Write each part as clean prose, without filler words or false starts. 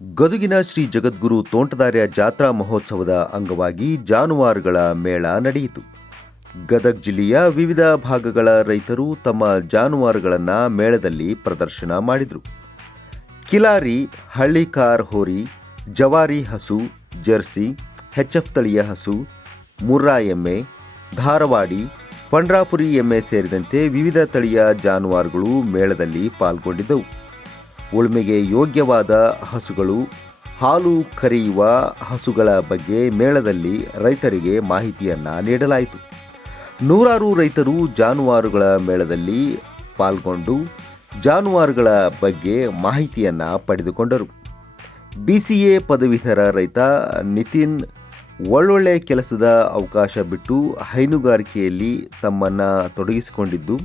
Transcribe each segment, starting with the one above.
ಗದುಗಿನ ಶ್ರೀ ಜಗದ್ಗುರು ತೋಂಟದಾರ್ಯ ಜಾತ್ರಾ ಮಹೋತ್ಸವದ ಅಂಗವಾಗಿ ಜಾನುವಾರುಗಳ ಮೇಳ ನಡೆಯಿತು. ಗದಗ ಜಿಲ್ಲೆಯ ವಿವಿಧ ಭಾಗಗಳ ರೈತರು ತಮ್ಮ ಜಾನುವಾರುಗಳನ್ನು ಮೇಳದಲ್ಲಿ ಪ್ರದರ್ಶನ ಮಾಡಿದರು. ಕಿಲಾರಿ, ಹಳ್ಳಿಕಾರ್ ಹೋರಿ, ಜವಾರಿ ಹಸು, ಜರ್ಸಿ, ಎಚ್ಎಫ್ ತಳಿಯ ಹಸು, ಮುರ್ರಾ ಎಮ್ಮೆ, ಧಾರವಾಡಿ, ಪಂಡ್ರಾಪುರಿ ಎಮ್ಮೆ ಸೇರಿದಂತೆ ವಿವಿಧ ತಳಿಯ ಜಾನುವಾರುಗಳು ಮೇಳದಲ್ಲಿ ಪಾಲ್ಗೊಂಡಿದ್ದವು. ಉಳುಮೆಗೆ ಯೋಗ್ಯವಾದ ಹಸುಗಳು, ಹಾಲು ಕರೆಯುವ ಹಸುಗಳ ಬಗ್ಗೆ ಮೇಳದಲ್ಲಿ ರೈತರಿಗೆ ಮಾಹಿತಿಯನ್ನು ನೀಡಲಾಯಿತು. ನೂರಾರು ರೈತರು ಜಾನುವಾರುಗಳ ಮೇಳದಲ್ಲಿ ಪಾಲ್ಗೊಂಡು ಜಾನುವಾರುಗಳ ಬಗ್ಗೆ ಮಾಹಿತಿಯನ್ನು ಪಡೆದುಕೊಂಡರು. BCA ಪದವೀಧರ ರೈತ ನಿತಿನ್ ಒಳ್ಳೊಳ್ಳೆ ಕೆಲಸದ ಅವಕಾಶ ಬಿಟ್ಟು ಹೈನುಗಾರಿಕೆಯಲ್ಲಿ ತಮ್ಮನ್ನು ತೊಡಗಿಸಿಕೊಂಡಿದ್ದು,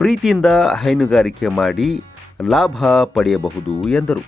ಪ್ರೀತಿಯಿಂದ ಹೈನುಗಾರಿಕೆ ಮಾಡಿ ಲಾಭ ಪಡೆಯಬಹುದು ಎಂದರು.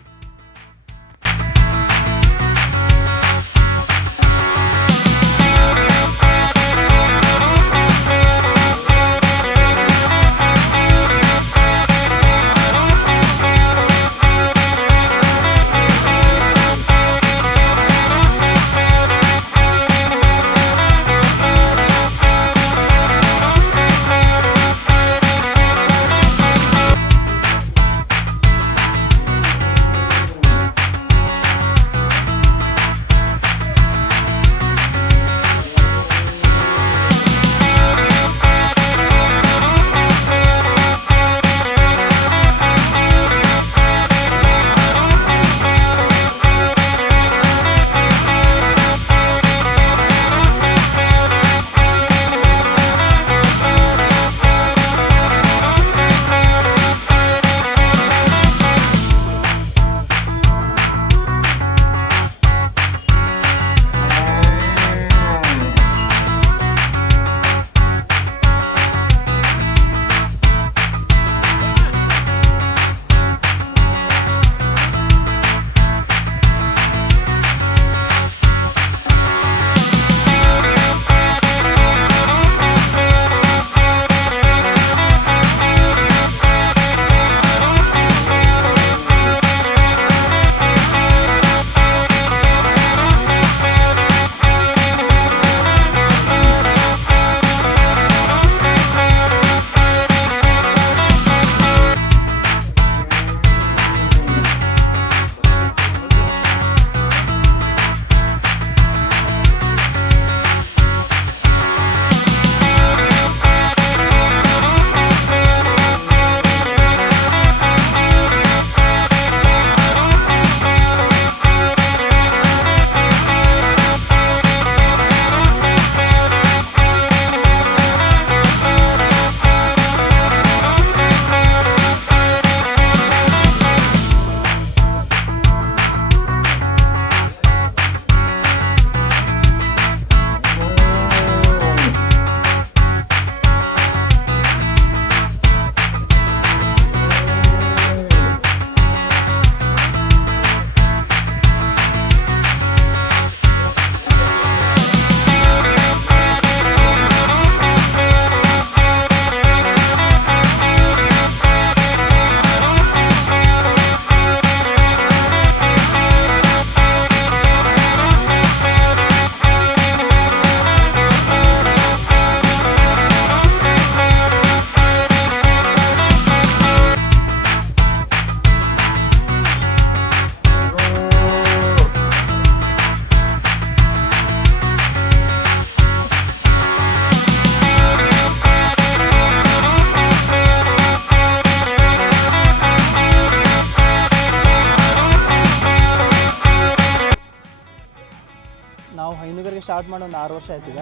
ನಾವು ಹೈನುಗಾರಿಕೆ ಸ್ಟಾರ್ಟ್ ಮಾಡಿ ಒಂದು 6 ವರ್ಷ ಆಯ್ತು. ಈಗ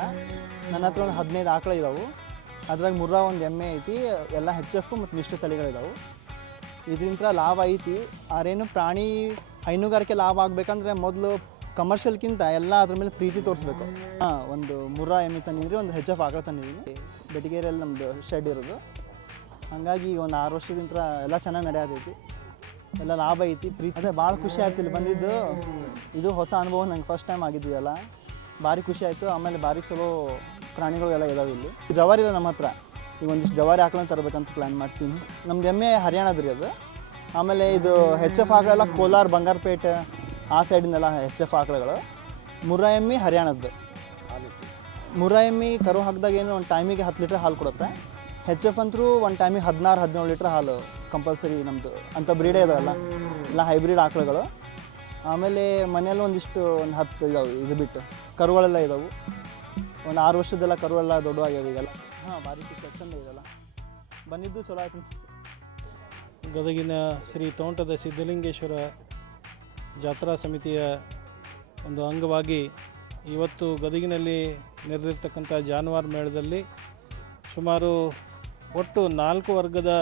ನನ್ನ ಹತ್ರ ಒಂದು 15 ಆಕಳು ಇದಾವೆ. ಅದ್ರಾಗ ಮುರ್ರಾ ಒಂದು ಎಮ್ಮೆ ಐತಿ, ಎಲ್ಲ HF ಮತ್ತು ಮಿಶ್ರ ತಳಿಗಳಿದಾವೆ. ಇದರಿಂದ ಲಾಭ ಐತಿ. ಆರೇನು ಪ್ರಾಣಿ ಹೈನುಗಾರಿಕೆ ಲಾಭ ಆಗಬೇಕಂದ್ರೆ ಮೊದಲು ಕಮರ್ಷಿಯಲ್ಗಿಂತ ಎಲ್ಲ ಅದ್ರ ಮೇಲೆ ಪ್ರೀತಿ ತೋರಿಸ್ಬೇಕು. ಒಂದು ಮುರ್ರಾ ಎಮ್ಮೆ ತಂದಿದ್ರಿ, ಒಂದು HF ಆಕಳು ತಂದಿದ್ದೀನಿ. ಬೆಟಗೇರಿಯಲ್ಲಿ ನಮ್ಮದು ಶೆಡ್ ಇರೋದು. ಹಾಗಾಗಿ ಒಂದು 6 ವರ್ಷದಿಂದ ಎಲ್ಲ ಚೆನ್ನಾಗಿ ನಡೆಯತೈತಿ, ಎಲ್ಲ ಲಾಭ ಐತಿ, ಪ್ರೀತಿ. ಅದೇ ಭಾಳ ಖುಷಿ ಆಯ್ತು ಇಲ್ಲಿ ಬಂದಿದ್ದು. ಇದು ಹೊಸ ಅನುಭವ ನಂಗೆ ಫಸ್ಟ್ ಟೈಮ್ ಆಗಿದ್ದೀವಲ್ಲ, ಭಾರಿ ಖುಷಿ ಆಯಿತು. ಆಮೇಲೆ ಭಾರಿ ಚಲೋ ಪ್ರಾಣಿಗಳು ಎಲ್ಲ ಇದಾವೆ ಇಲ್ಲಿ. ಜವಾರಿ ಇಲ್ಲ ನಮ್ಮ ಹತ್ರ, ಈಗ ಒಂದಿಷ್ಟು ಜವಾರಿ ಆಕಳನ್ನ ತರಬೇಕಂತ ಪ್ಲ್ಯಾನ್ ಮಾಡ್ತೀನಿ. ನಮ್ದು ಎಮ್ಮೆ ಹರಿಯಾಣದ್ರಿ ಅದು. ಆಮೇಲೆ ಇದು HF ಆಗಲ್ಲ ಕೋಲಾರ, ಬಂಗಾರಪೇಟೆ ಆ ಸೈಡಿಂದೆಲ್ಲ ಎಚ್ ಎಫ್ ಆಕಳುಗಳು. ಮುರ್ರಾ ಎಮ್ಮೆ ಹರಿಯಾಣದ್ದು. ಮುರ್ರಾ ಎಮ್ಮೆ ಕರು ಹಾಕಿದಾಗ ಏನು ಒಂದು ಟೈಮಿಗೆ 10 ಲೀಟ್ರ್ ಹಾಲು ಕೊಡುತ್ತೆ. ಎಚ್ ಎಫ್ ಅಂತೂ ಒಂದು ಟೈಮಿಗೆ 16-17 ಲೀಟ್ರ್ ಹಾಲು ಕಂಪಲ್ಸರಿ ನಮ್ಮದು ಅಂಥ ಬ್ರೀಡೇ ಇದಾವಲ್ಲ, ಎಲ್ಲ ಹೈಬ್ರಿಡ್ ಆಕಳುಗಳು. ಆಮೇಲೆ ಮನೆಯಲ್ಲೂ ಒಂದಿಷ್ಟು ಒಂದು 10 ಇದಾವೆ. ಇದು ಬಿಟ್ಟು ಕರುಗಳೆಲ್ಲ ಇದಾವೆ. ಒಂದು 6 ವರ್ಷದೆಲ್ಲ ಕರುವೆಲ್ಲ ದೊಡ್ಡವಾಗ್ಯಾವ ಈಗೆಲ್ಲ. ಭಾರಿ ಚಂದ ಇದೆಲ್ಲ ಬಂದಿದ್ದು ಚಲೋ ಆಯ್ತು ಅನಿಸ್ತು. ಗದಗಿನ ಶ್ರೀ ತೋಂಟದ ಸಿದ್ಧಲಿಂಗೇಶ್ವರ ಜಾತ್ರಾ ಸಮಿತಿಯ ಒಂದು ಅಂಗವಾಗಿ ಇವತ್ತು ಗದಗಿನಲ್ಲಿ ನೆರೆದಿರ್ತಕ್ಕಂಥ ಜಾನುವಾರು ಮೇಳದಲ್ಲಿ ಸುಮಾರು ಒಟ್ಟು 4 ವರ್ಗದ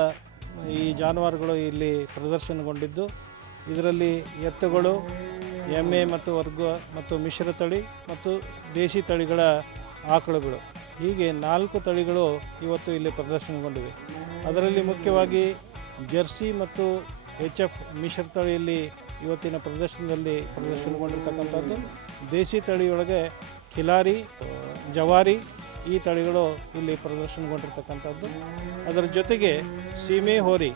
ಈ ಜಾನುವಾರುಗಳು ಇಲ್ಲಿ ಪ್ರದರ್ಶನಗೊಂಡಿದ್ದು, ಇದರಲ್ಲಿ ಎತ್ತುಗಳು, ಎಮ್ಮೆ ಮತ್ತು ವರ್ಗ ಮತ್ತು ಮಿಶ್ರ ತಳಿ ಮತ್ತು ದೇಶಿ ತಳಿಗಳ ಆಕಳುಗಳು, ಹೀಗೆ 4 ತಳಿಗಳು ಇವತ್ತು ಇಲ್ಲಿ ಪ್ರದರ್ಶನಗೊಂಡಿವೆ. ಅದರಲ್ಲಿ ಮುಖ್ಯವಾಗಿ ಜರ್ಸಿ ಮತ್ತು ಎಚ್ ಎಫ್ ಮಿಶ್ರ ತಳಿಯಲ್ಲಿ ಇವತ್ತಿನ ಪ್ರದರ್ಶನಗೊಂಡಿರ್ತಕ್ಕಂಥದ್ದು. ದೇಶಿ ತಳಿಯೊಳಗೆ ಖಿಲಾರಿ, ಜವಾರಿ ಈ ತಳಿಗಳು ಇಲ್ಲಿ ಪ್ರದರ್ಶನಗೊಂಡಿರ್ತಕ್ಕಂಥದ್ದು. ಅದರ ಜೊತೆಗೆ ಸೀಮೆ ಹೋರಿ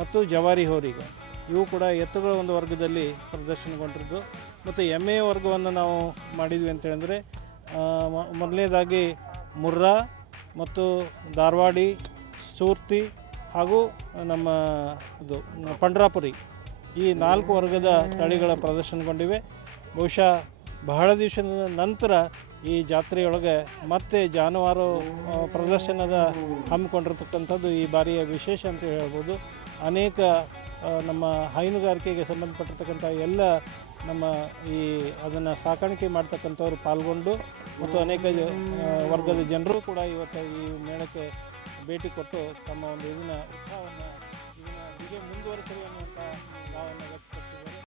ಮತ್ತು ಜವಾರಿ ಹೋರಿಗಳು ಇವು ಕೂಡ ಎತ್ತುಗಳ ಒಂದು ವರ್ಗದಲ್ಲಿ ಪ್ರದರ್ಶನಗೊಂಡಿದ್ದು. ಮತ್ತು ಎಮ್ಮೆಯ ವರ್ಗವನ್ನು ನಾವು ಮಾಡಿದ್ವಿ ಅಂತೇಳಿದ್ರೆ ಮೊದಲನೇದಾಗಿ ಮುರ್ರಾ ಮತ್ತು ಧಾರವಾಡಿ, ಸೂರ್ತಿ ಹಾಗೂ ನಮ್ಮ ಇದು ಪಂಡ್ರಾಪುರಿ ಈ 4 ವರ್ಗದ ತಳಿಗಳ ಪ್ರದರ್ಶನಗೊಂಡಿವೆ. ಬಹುಶಃ ಬಹಳ ದಿವಸದ ನಂತರ ಈ ಜಾತ್ರೆಯೊಳಗೆ ಮತ್ತೆ ಜಾನುವಾರು ಪ್ರದರ್ಶನದ ಹಮ್ಮಿಕೊಂಡಿರ್ತಕ್ಕಂಥದ್ದು ಈ ಬಾರಿಯ ವಿಶೇಷ ಅಂತ ಹೇಳ್ಬೋದು. ಅನೇಕ ನಮ್ಮ ಹೈನುಗಾರಿಕೆಗೆ ಸಂಬಂಧಪಟ್ಟಿರ್ತಕ್ಕಂಥ ಎಲ್ಲ ನಮ್ಮ ಅದನ್ನು ಸಾಕಾಣಿಕೆ ಮಾಡ್ತಕ್ಕಂಥವ್ರು ಪಾಲ್ಗೊಂಡು ಮತ್ತು ಅನೇಕ ವರ್ಗದ ಜನರು ಕೂಡ ಇವತ್ತು ಈ ಮೇಳಕ್ಕೆ ಭೇಟಿ ಕೊಟ್ಟು ತಮ್ಮ ಒಂದು ಉತ್ಸಾಹವನ್ನು ಹೀಗೆ ಮುಂದುವರಿಸಲು